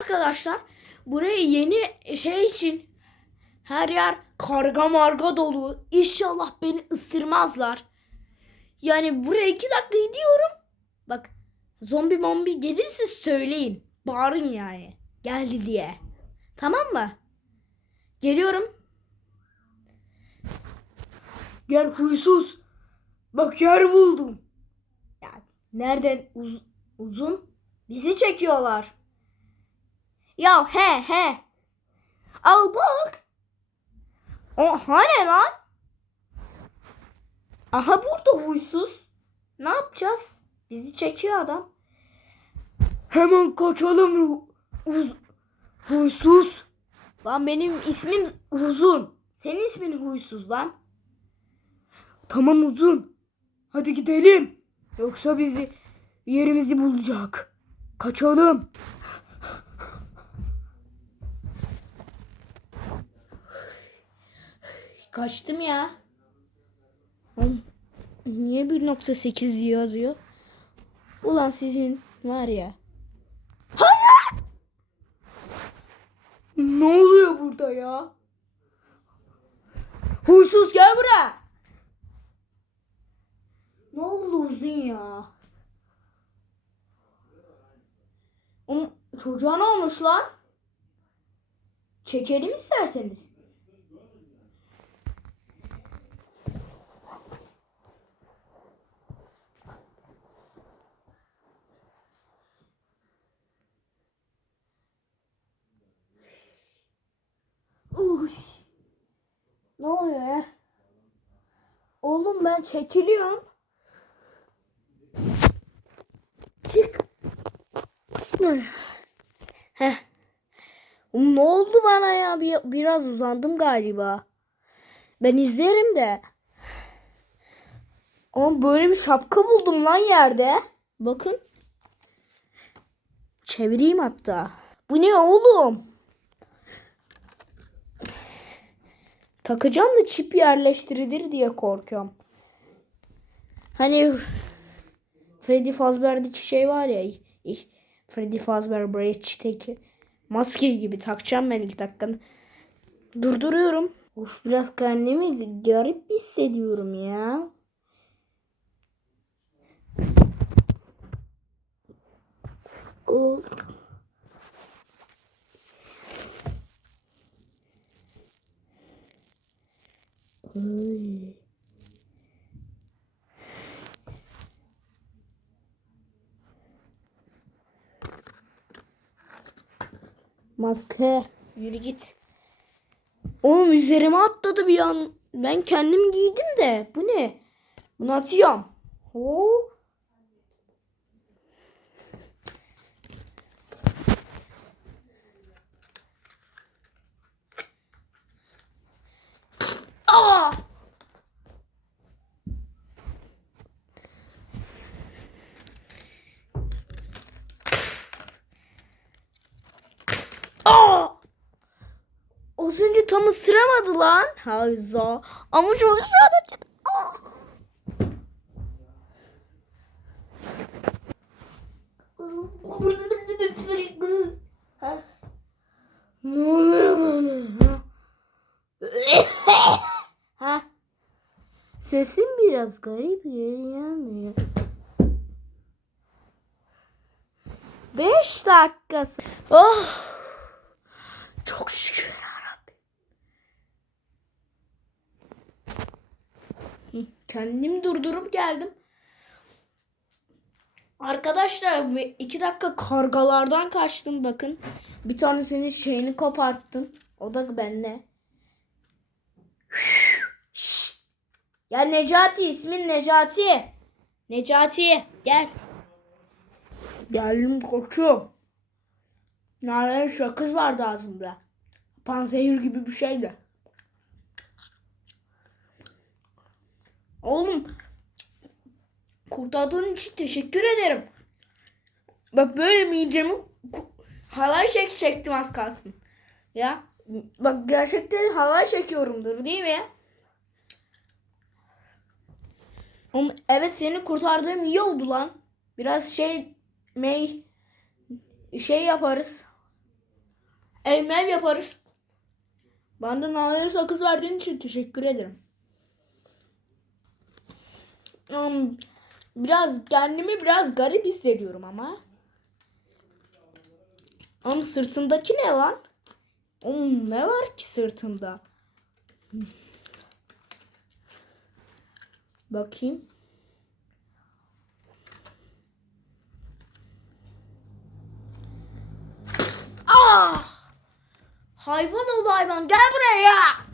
Arkadaşlar buraya yeni şey için her yer karga marga dolu. İnşallah beni ısırmazlar. Yani buraya iki dakika gidiyorum. Bak zombi mombi gelirse söyleyin. Bağırın yani. Geldi diye. Tamam mı? Geliyorum. Gel huysuz. Bak yer buldum. Ya nereden uz- uzun? Bizi çekiyorlar. Ya he he. Al bak. O hani lan? Aha burada huysuz. Ne yapacağız? Bizi çekiyor adam. Hemen kaçalım uz- huysuz. Lan benim ismim Uzun. Senin ismin huysuz lan. Tamam Uzun. Hadi gidelim. Yoksa bizi yerimizi bulacak. Kaçalım. Kaçtım ya. Niye 1.8 yazıyor? Ulan sizin var ya. Hayır! Ne oluyor burada ya? Huysuz gel buraya. Ne oldu uzun ya? Oğlum, çocuğa ne olmuş lan? Çekelim isterseniz. Uy. Ne oluyor ya? Oğlum ben çekiliyorum. Çık. Heh. Ne oldu bana ya? Bir, biraz uzandım galiba. Ben izlerim de. Ama böyle bir şapka buldum lan yerde. Bakın. Çevireyim hatta. Bu ne oğlum? Takacağım da çip yerleştirilir diye korkuyorum. Hani Freddy Fazbear'daki şey var ya. Freddy Fazbear Bridge'deki maske gibi takacağım ben ilk dakikanı. Durduruyorum. Of biraz kendimi garip hissediyorum ya. Of. Maske. Yürü git. Oğlum üzerime atladı bir an. Ben kendim giydim de. Bu ne? Bunu atıyorum. Oo. Tam ısıramadı lan. Hayza. Ama şu ısıramadı. Ne oluyor bana? Ha? Sesim biraz garip gelmiyor. Beş dakikası. Oh. Çok şükür yarabbim. Hı, Kendim durdurup geldim. Arkadaşlar iki dakika kargalardan kaçtım bakın. Bir tanesinin şeyini koparttım. O da bende. Şşt! Ya Necati ismin Necati. Necati gel. Geldim koçum. Narenin şakız vardı ağzımda. Panzehir gibi bir şeydi. Oğlum kurtardığın için teşekkür ederim. Bak böyle midemi halay çek çektim az kalsın. Ya bak gerçekten halay çekiyorumdur değil mi? Oğlum, evet seni kurtardığım iyi oldu lan. Biraz şey mey şey yaparız. Ev mev yaparız. Da naneli sakız verdiğin için teşekkür ederim. Biraz kendimi biraz garip hissediyorum ama. Ama sırtındaki ne lan? Oğlum ne var ki sırtında? Bakayım. Ah! Hayvan oldu hayvan. Gel buraya.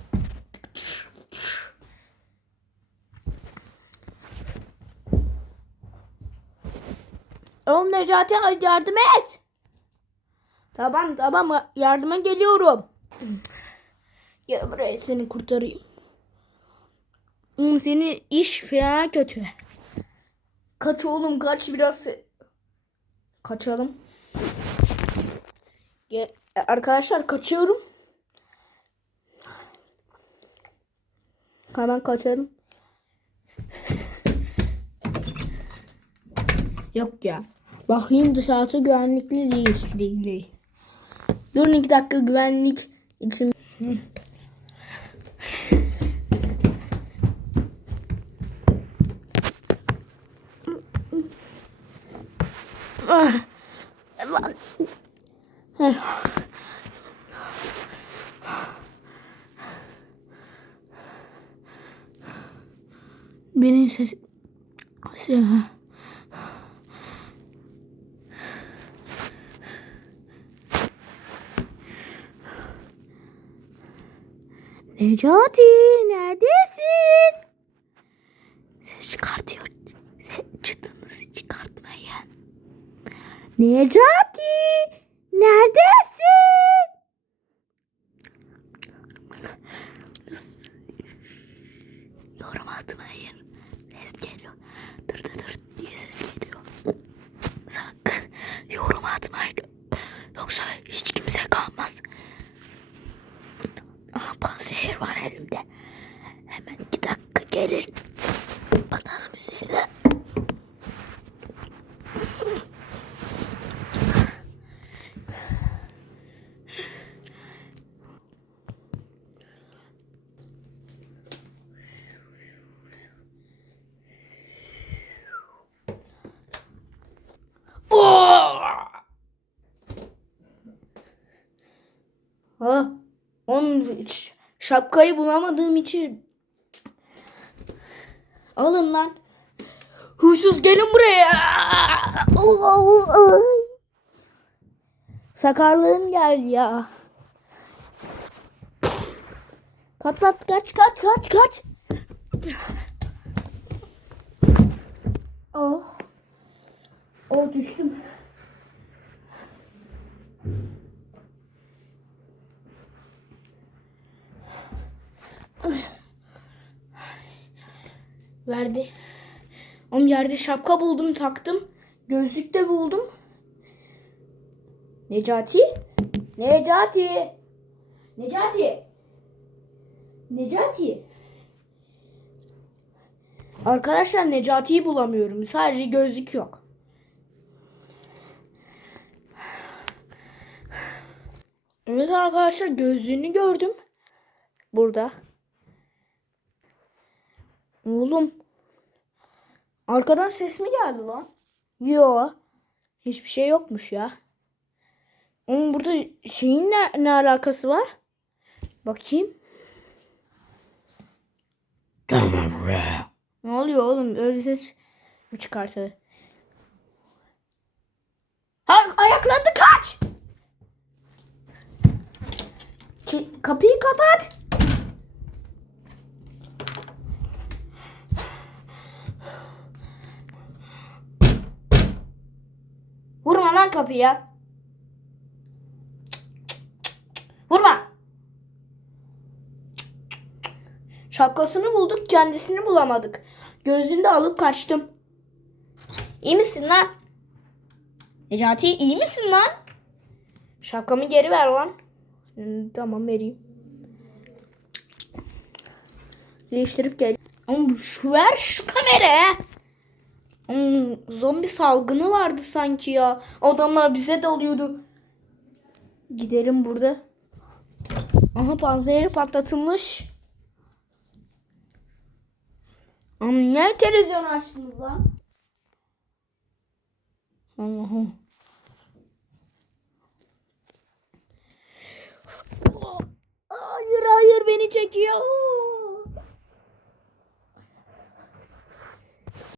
Oğlum Necati yardım et. Tamam tamam yardıma geliyorum. Gel buraya seni kurtarayım. Oğlum senin iş fena kötü. Kaç oğlum kaç biraz. Kaçalım. Gel. Arkadaşlar kaçıyorum. Hemen kaçalım. Yok ya. Bakayım dışarısı güvenlikli değil. Değil değil. Durun iki dakika güvenlik için. Benim ses... Şey- Necati neredesin? Ses çıkartıyor. Ses çıtınızı çıkartmayın. Necati neredesin? Yorum atmayın. Ses geliyor. Dır dır dır diye ses geliyor. Sakın yorum atmayın. Yoksa hiç kimse kalmaz. Aha panzehir var elimde. Hemen iki dakika gelir. Atalım üzerine. Ha, onun ş- şapkayı bulamadığım için alın lan. Huysuz gelin buraya. Sakarlığım geldi ya. Patlat kaç kaç kaç kaç. Oh. Oh düştüm. Oğlum yerde şapka buldum taktım. Gözlük de buldum. Necati? Necati? Necati? Necati? Arkadaşlar Necati'yi bulamıyorum. Sadece gözlük yok. Evet arkadaşlar gözlüğünü gördüm. Burada. Oğlum. Arkadan ses mi geldi lan? Yo. Hiçbir şey yokmuş ya. Oğlum burada şeyin ne, ne alakası var? Bakayım. Come buraya. Ne oluyor oğlum? Öyle ses mi çıkartı? Ha, ayaklandı kaç! Ki- kapıyı kapat. Vurma lan kapıya. Vurma. Şapkasını bulduk, kendisini bulamadık. Gözlüğünü de alıp kaçtım. İyi misin lan? Necati iyi misin lan? Şapkamı geri ver lan. Tamam vereyim. Değiştirip gel. Ama şu ver şu kameraya. Hmm, zombi salgını vardı sanki ya. Adamlar bize dalıyordu. Gidelim burada. Aha panzehiri patlatılmış. Ama niye televizyon açtınız lan? Allah'ım. Hayır hayır beni çekiyor.